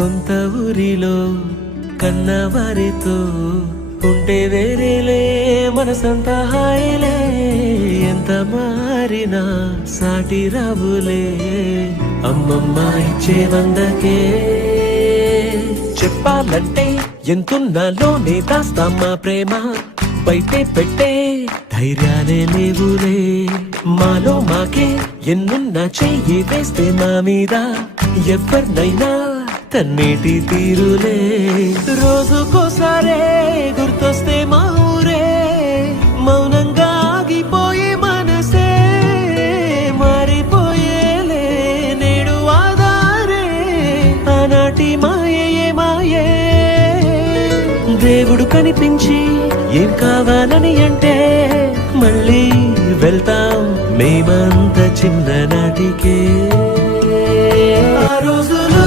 సొంత ఊరిలో కన్నవారితో ఉంటే వేరేలే మనసంతా హాయిలే ఎంత మారినా సాటి రావులే అమ్మమ్మ ఇచ్చే వందకే చెప్పాలంటే ఎంతున్నాలోనే దాస్తామా ప్రేమ బయటే పెట్టే ధైర్యాలే లేవులే మాలో మాకే ఎన్నున్నా చెయ్యి వేస్తే మా మీద ఎవరినైనా తన్నేటి తీరులే రోజుకోసారే గుర్తొస్తే మా ఊరే మౌనంగా ఆగిపోయే మనసే మారిపోయేలే నేడు ఆధారే ఆనాటి మాయే మాయే దేవుడు కనిపించి ఏం కావాలని అంటే మళ్ళీ వెళ్తాం మేమంత చిన్ననాటికే ఆ రోజులు